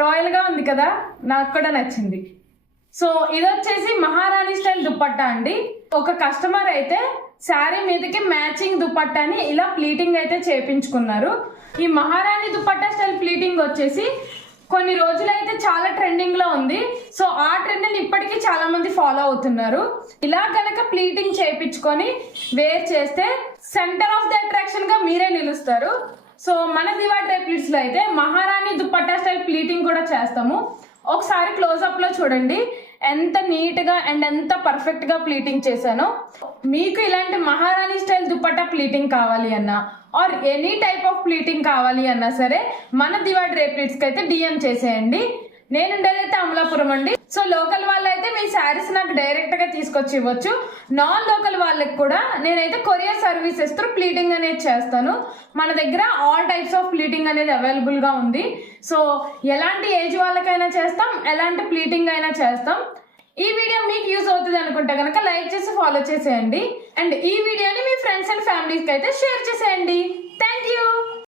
Royal గా ఉంది కదా, నాకు కూడా నచ్చింది. సో ఇది వచ్చేసి మహారాణి స్టైల్ దుపట్టా అండి. ఒక కస్టమర్ అయితే శారీ మీదకి మ్యాచింగ్ దుపట్టాని ఇలా ప్లీటింగ్ అయితే చేపించుకున్నారు. ఈ మహారాణి దుపట్టా స్టైల్ ప్లీటింగ్ వచ్చేసి కొన్ని రోజులైతే చాలా ట్రెండింగ్ లో ఉంది. సో ఆ ట్రెండ్ ని ఇప్పటికీ చాలా మంది ఫాలో అవుతున్నారు. ఇలా కనుక ప్లీటింగ్ చేయించుకొని వేర్ చేస్తే సెంటర్ ఆఫ్ ద అట్రాక్షన్ గా మీరే నిలుస్తారు. సో మన దివా డ్రైప్లిట్స్ లో అయితే మహారాణి దుపట్టా స్టైల్ ప్లీటింగ్ కూడా చేస్తాము. ఒకసారి క్లోజ్అప్ లో చూడండి ఎంత నీట్ గా అండ్ ఎంత పర్ఫెక్ట్ గా ప్లీటింగ్ చేశానో. మీకు ఇలాంటి మహారాణి స్టైల్ దుపట్టా ప్లీటింగ్ కావాలి అన్నా or any type of pleating కావాలి అన్నా సరే మన దివా డ్రైప్లిట్స్ కి అయితే డిఎం చేసేయండి. నేను ఉండేదైతే అమలాపురం అండి. సో లోకల్ వాళ్ళైతే మీ శారీస్ నాకు డైరెక్ట్ గా తీసుకొచ్చి ఇవ్వచ్చు. నాన్ లోకల్ వాళ్ళకి కూడా నేనైతే కొరియర్ సర్వీసెస్ త్రూ ప్లీటింగ్ అనేది చేస్తాను. మన దగ్గర ఆల్ టైప్స్ ఆఫ్ ప్లీటింగ్ అనేది అవైలబుల్ గా ఉంది. సో ఎలాంటి ఏజ్ వాళ్ళకైనా చేస్తాం, ఎలాంటి ప్లీటింగ్ అయినా చేస్తాం. ఈ వీడియో మీకు యూజ్ అవుతుంది అనుకుంటే కనుక లైక్ చేసి ఫాలో చేసేయండి. అండ్ ఈ వీడియోని మీ ఫ్రెండ్స్ అండ్ ఫ్యామిలీస్కి అయితే షేర్ చేసేయండి. Thank you.